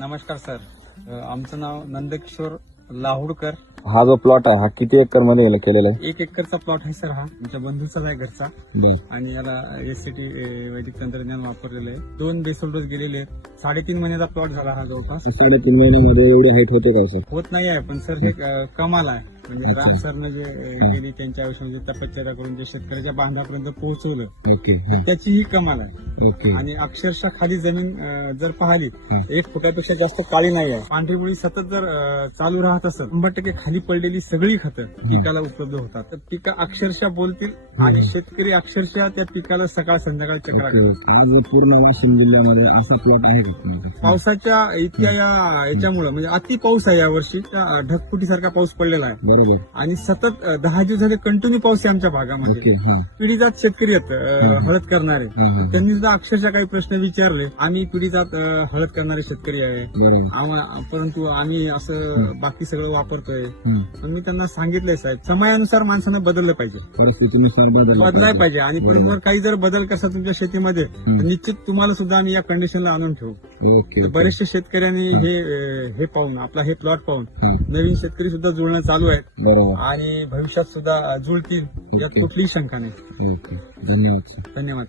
नमस्कार सर. आमचं नाव नंदकिशोर लाहुडकर. हा जो प्लॉट आहे हा किती एकर मध्ये केलेला आहे? 1 एकरचा प्लॉट आहे सर. हा आमच्या बंधूचाच आहे घरचा. आणि याला एससीटी वैदिक तंत्रज्ञान वापरलेलं आहे. 2 बेसल डोस गेलेले आहेत. 3.5 महिन्याचा प्लॉट झाला हा जवळपास. 3.5 महिन्यामध्ये एवढी हाईट होते का सर? होत नाही आहे पण सर हे कमाल आहे. म्हणजे राम सरनं जे गेली त्यांच्या आयुष्यामध्ये तपश्चर्या करून जे शेतकऱ्याच्या बांधापर्यंत पोहोचवलं ओके. तर त्याची ही कमाल आहे. ओके. आणि अक्षरशः खाली जमीन जर पाहिली 1 फुटापेक्षा जास्त काळी नाही आहे. पांढरी मुळी सतत जर चालू राहत असेल 100% खाली पडलेली सगळी खतं पिकाला उपलब्ध होतात. तर पिकं अक्षरशः बोलतील आणि शेतकरी अक्षरशः त्या पिकाला सकाळ संध्याकाळ चक्रा आज पूर्ण वाशिम जिल्ह्यामध्ये असा प्लॉट आहे का? पावसाच्या इतक्या याच्यामुळे म्हणजे अति पाऊस आहे यावर्षी. ढगफुटीसारखा पाऊस पडलेला आहे. बरोबर. आणि सतत 10 दिवस झाले कंटिन्यू पाऊस आहे आमच्या भागामध्ये. पिढीजात शेतकरी आहेत हळद करणारे. त्यांनी सुद्धा अक्षरशः काही प्रश्न विचारले. आम्ही पिढीजात हळद करणारे शेतकरी आहे, परंतु आम्ही असं बाकी सगळं वापरतोय. पण मी त्यांना सांगितलंय साहेब, समयानुसार माणसानं बदललं पाहिजे, बदलायला पाहिजे. आणि पुढे काही जर बदल करसा तुमच्या शेतीमध्ये निश्चित तुम्हाला सुद्धा आम्ही या कंडिशनला आणून ठेवू. बरेचशा शेतकऱ्यांनी हे पाहून आपला हे प्लॉट पाहून नवीन शेतकरी सुद्धा जुळणं चालू आहे आणि भविष्यात सुद्धा जुळतील यात कुठलीही शंका नाही. धन्यवाद. धन्यवाद.